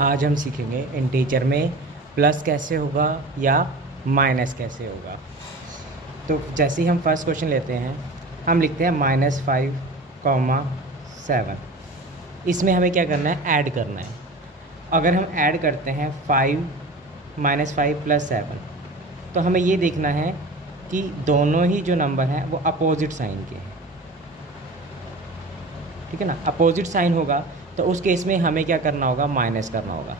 आज हम सीखेंगे इंटीजर में प्लस कैसे होगा या माइनस कैसे होगा। तो जैसे ही हम फर्स्ट क्वेश्चन लेते हैं, हम लिखते हैं -5, 7। इसमें हमें क्या करना है, ऐड करना है। अगर हम ऐड करते हैं 5 + 7, तो हमें ये देखना है कि दोनों ही जो नंबर हैं वो अपोजिट साइन के हैं, ठीक है ना। अपोजिट साइन होगा तो उस केस में हमें क्या करना होगा, माइनस करना होगा।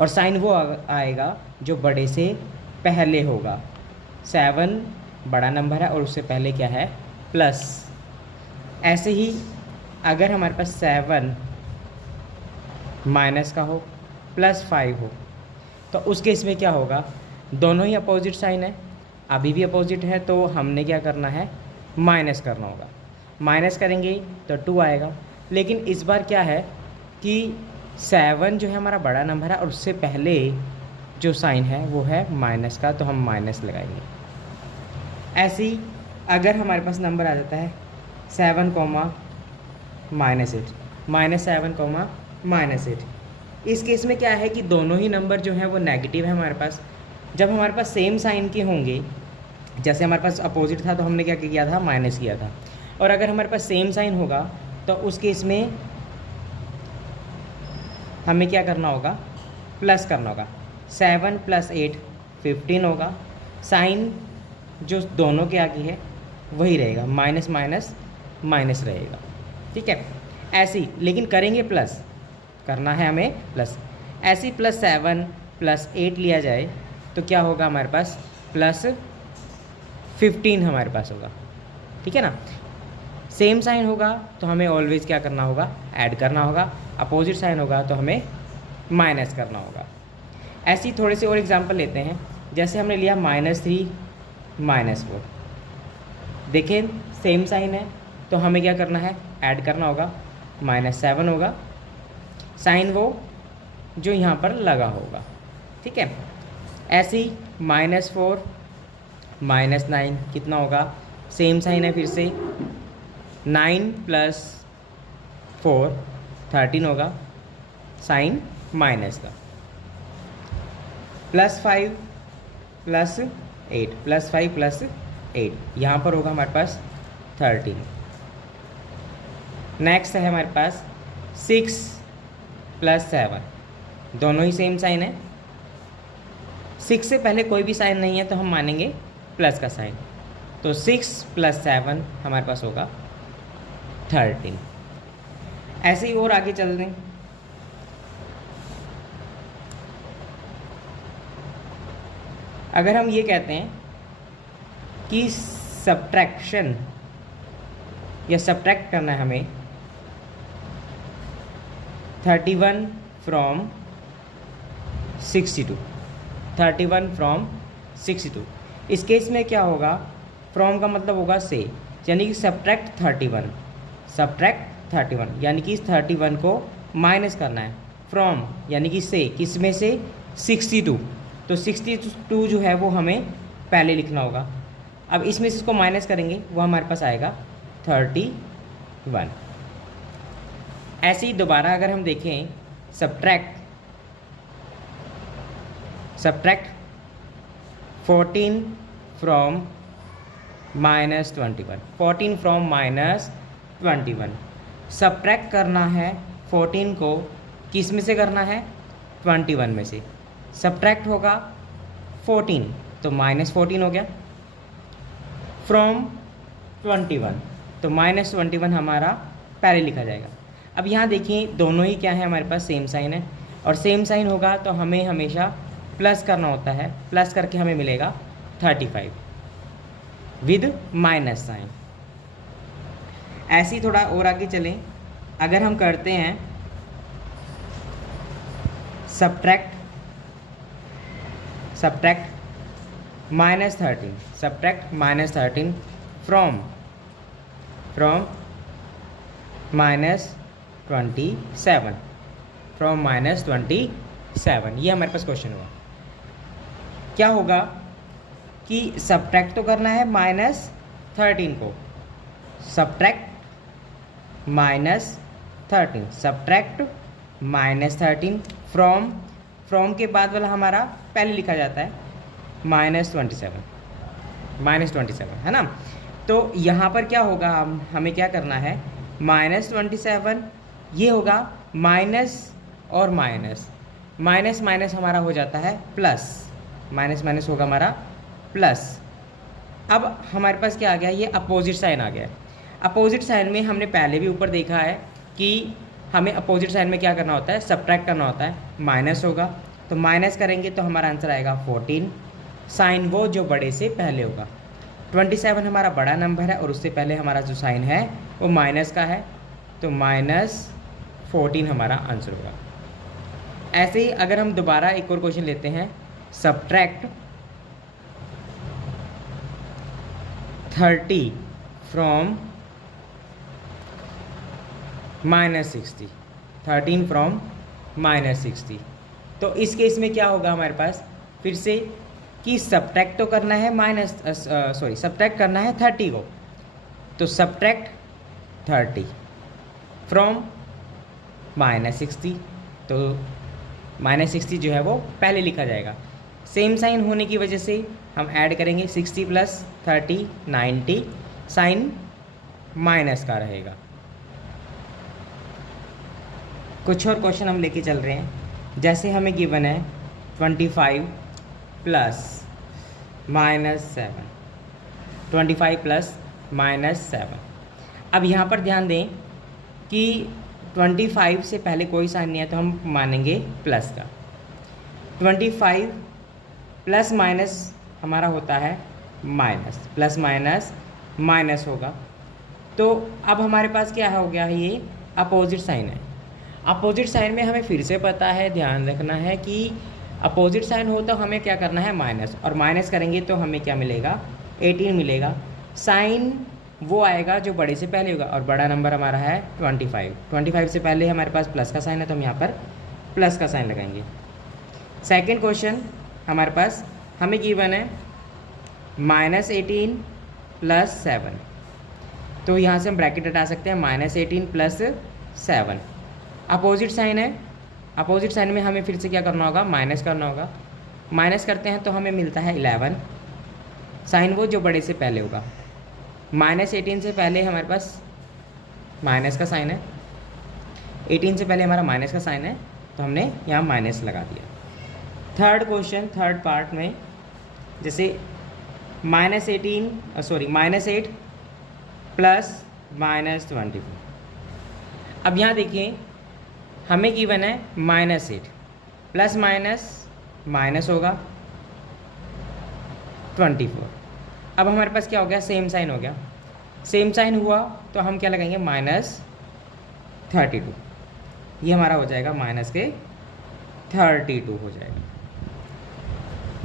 और साइन वो आएगा जो बड़े से पहले होगा। 7 बड़ा नंबर है और उससे पहले क्या है, प्लस। ऐसे ही अगर हमारे पास 7 माइनस का हो +5 हो, तो उस केस में क्या होगा, दोनों ही अपोजिट साइन है, अभी भी अपोजिट है, तो हमने क्या करना है, माइनस करना होगा। माइनस करेंगे तो 2 आएगा। लेकिन इस बार क्या है कि 7 जो है हमारा बड़ा नंबर है और उससे पहले जो साइन है वो है माइनस का, तो हम माइनस लगाएंगे। ऐसे ही अगर हमारे पास नंबर आ जाता है 7, -8 -7, -8, इस केस में क्या है कि दोनों ही नंबर जो है वो नेगेटिव है हमारे पास। जब हमारे पास सेम साइन के होंगे, जैसे हमारे पास अपोजिट था तो हमने क्या किया था, माइनस किया था। और अगर हमारे पास सेम साइन होगा तो उस केस में हमें क्या करना होगा, प्लस करना होगा। 7 + 8 15 होगा। साइन जो दोनों के आगे है वही रहेगा, माइनस माइनस माइनस रहेगा, ठीक है। ऐसे ही लेकिन करेंगे प्लस, करना है हमें प्लस। ऐसे ही +7 + 8 लिया जाए तो क्या होगा हमारे पास, +15 हमारे पास होगा, ठीक है ना। सेम साइन होगा तो हमें ऑलवेज क्या करना होगा, ऐड करना होगा। अपोजिट साइन होगा तो हमें माइनस करना होगा। ऐसे ही थोड़े से और एग्जांपल लेते हैं। जैसे हमने लिया -3 -4, देखें सेम साइन है तो हमें क्या करना है, ऐड करना होगा। -7 होगा, साइन वो जो यहाँ पर लगा होगा, ठीक है। ऐसे ही -4 -9 कितना होगा, सेम साइन है फिर से। 9 + 4 13 होगा, साइन माइनस का। +5 + 8 +5 + 8 यहाँ पर होगा हमारे पास 13। नेक्स्ट है हमारे पास 6 + 7, दोनों ही सेम साइन है। 6 से पहले कोई भी साइन नहीं है तो हम मानेंगे प्लस का साइन, तो 6 + 7 हमारे पास होगा 13। ऐसे ही और आगे चल दें। अगर हम ये कहते हैं कि सब्ट्रैक्शन या सब्ट्रैक्ट करना है हमें 31 from 62, 31 from 62, इस केस में क्या होगा, फ्रॉम का मतलब होगा से, यानी कि सब्ट्रैक्ट 31 यानी कि इस 31 को माइनस करना है। फ्रॉम यानी कि से, किस में से, 62, तो 62 जो है वो हमें पहले लिखना होगा। अब इसमें से इसको माइनस करेंगे, वो हमारे पास आएगा 31। ऐसे ही दोबारा अगर हम देखें, सब्ट्रैक्ट 14 from -21, 14 from -21, सब्ट्रैक्ट करना है 14 को किस में से करना है, 21 में से। सब्ट्रैक्ट होगा 14 तो -14 हो गया, फ्रॉम 21 तो -21 हमारा पहले लिखा जाएगा। अब यहाँ देखिए दोनों ही क्या है, हमारे पास सेम साइन है, और सेम साइन होगा तो हमें हमेशा प्लस करना होता है। प्लस करके हमें मिलेगा 35 विद माइनस साइन। ऐसे ही थोड़ा और आगे चलें। अगर हम करते हैं सब्ट्रैक्ट -13 फ्रॉम -27, ये हमारे पास क्वेश्चन हुआ। क्या होगा कि सब्ट्रैक्ट तो करना है -13 को, सब्ट्रैक्ट -13 -13 फ्रॉम के बाद वाला हमारा पहले लिखा जाता है -27 है ना। तो यहाँ पर क्या होगा, हमें क्या करना है, -27 ये होगा माइनस और माइनस, माइनस माइनस हमारा हो जाता है प्लस, माइनस माइनस होगा हमारा प्लस। अब हमारे पास क्या आ गया, ये अपोजिट साइन आ गया। अपोजिट साइन में हमने पहले भी ऊपर देखा है कि हमें अपोजिट साइन में क्या करना होता है, सब्ट्रैक्ट करना होता है। माइनस होगा तो माइनस करेंगे तो हमारा आंसर आएगा 14, साइन वो जो बड़े से पहले होगा। 27 हमारा बड़ा नंबर है और उससे पहले हमारा जो साइन है वो माइनस का है, तो -14 हमारा आंसर होगा। ऐसे ही अगर हम दोबारा एक और क्वेश्चन लेते हैं, सब्ट्रैक्ट 30 फ्रॉम -60, 13 फ्रॉम -60। तो इस केस में क्या होगा हमारे पास, फिर से कि सब्ट्रैक्ट तो करना है सब्ट्रैक्ट करना है 30 को, तो सब्ट्रैक्ट 30 फ्रॉम -60, तो -60 जो है वो पहले लिखा जाएगा। सेम साइन होने की वजह से हम ऐड करेंगे 60 + 30 90, साइन माइनस का रहेगा। कुछ और क्वेश्चन हम लेके चल रहे हैं, जैसे हमें गिवन है 25 + -7, 25 + -7। अब यहाँ पर ध्यान दें कि 25 से पहले कोई साइन नहीं है तो हम मानेंगे प्लस का। 25 प्लस माइनस हमारा होता है माइनस, प्लस माइनस माइनस होगा। तो अब हमारे पास क्या हो गया, ये अपोजिट साइन है। अपोजिट साइन में हमें फिर से पता है, ध्यान रखना है कि अपोजिट साइन हो तो हमें क्या करना है, माइनस, और माइनस करेंगे तो हमें क्या मिलेगा, 18 मिलेगा। साइन वो आएगा जो बड़े से पहले होगा, और बड़ा नंबर हमारा है 25। 25 से पहले हमारे पास प्लस का साइन है तो हम यहाँ पर प्लस का साइन लगाएंगे। सेकंड क्वेश्चन हमारे पास हमें गिवन है -18 + 7, तो यहाँ से हम ब्रैकेट हटा सकते हैं, -18 + 7। अपोजिट साइन है, अपोजिट साइन में हमें फिर से क्या करना होगा, माइनस करना होगा। माइनस करते हैं तो हमें मिलता है 11, साइन वो जो बड़े से पहले होगा। -18 से पहले हमारे पास माइनस का साइन है, 18 से पहले हमारा माइनस का साइन है तो हमने यहाँ माइनस लगा दिया। थर्ड क्वेश्चन, थर्ड पार्ट में जैसे -8 + -24। अब यहाँ देखिए हमें गिवन है -8, प्लस माइनस माइनस होगा 24। अब हमारे पास क्या हो गया, सेम साइन हो गया। सेम साइन हुआ तो हम क्या लगाएंगे, -32, ये हमारा हो जाएगा -32 हो जाएगा।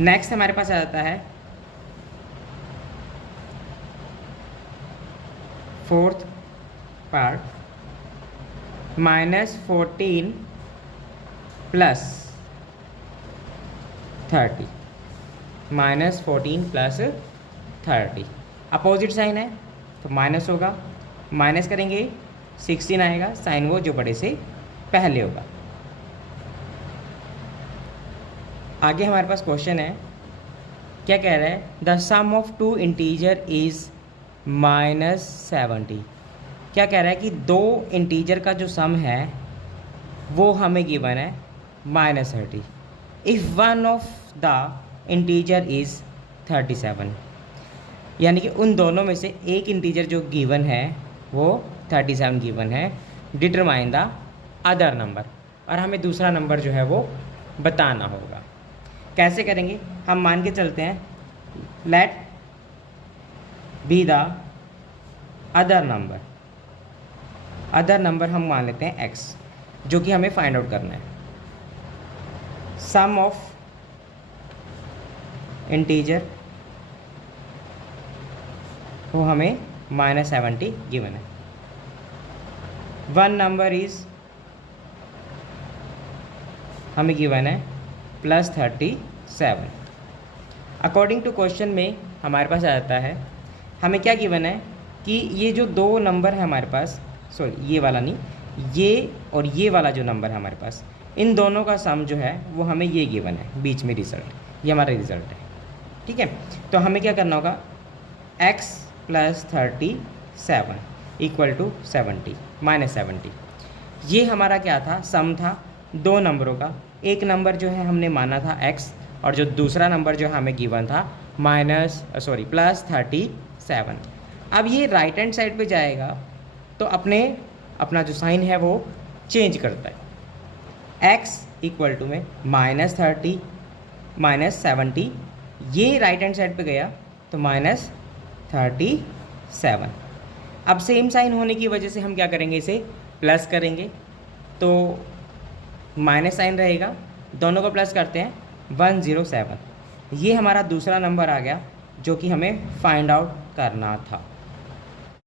नेक्स्ट हमारे पास आ जाता है फोर्थ पार्ट, -14 + 30, -14 + 30। अपोजिट साइन है तो माइनस होगा, माइनस करेंगे 16 आएगा, साइन वो जो बड़े से पहले होगा। आगे हमारे पास क्वेश्चन है, क्या कह रहा है, the sum of 2 integer is -70। क्या कह रहा है कि 2 इंटीजर का जो सम है वो हमें गिवन है -30 if one of the integer is 37, यानी कि उन दोनों में से एक इंटीजर जो गिवन है वो 37 गिवन है। डिटरमाइन द अदर नंबर, और हमें दूसरा नंबर जो है वो बताना होगा। कैसे करेंगे, हम मान के चलते हैं let B the other number, other number हम मान लेते हैं x, जो कि हमें फाइंड आउट करना है। सम ऑफ इंटीजर वो हमें -70 गिवन है। वन नंबर इज हमें गिवन है +37। अकॉर्डिंग टू क्वेश्चन में हमारे पास आ जाता है, हमें क्या गिवन है कि ये जो 2 नंबर है हमारे पास, सॉरी ये वाला नहीं, ये और ये वाला जो नंबर है हमारे पास, इन दोनों का सम जो है वो हमें ये गिवन है बीच में रिजल्ट, ये हमारा रिजल्ट है। ठीक है, तो हमें क्या करना होगा, x + 37 इक्वल टू 70 -70। ये हमारा क्या था, सम था दो नंबरों का। एक नंबर जो है हमने माना था x, और जो दूसरा नंबर जो हमें गिवन था +37। अब ये राइट हैंड साइड पे जाएगा तो अपना जो साइन है वो चेंज करता है। x इक्वल टू में -30 -70, ये राइट हैंड साइड पे गया तो -37। अब सेम साइन होने की वजह से हम क्या करेंगे, इसे प्लस करेंगे, तो माइनस साइन रहेगा, दोनों को प्लस करते हैं 107। ये हमारा दूसरा नंबर आ गया जो कि हमें फाइंड आउट करना था।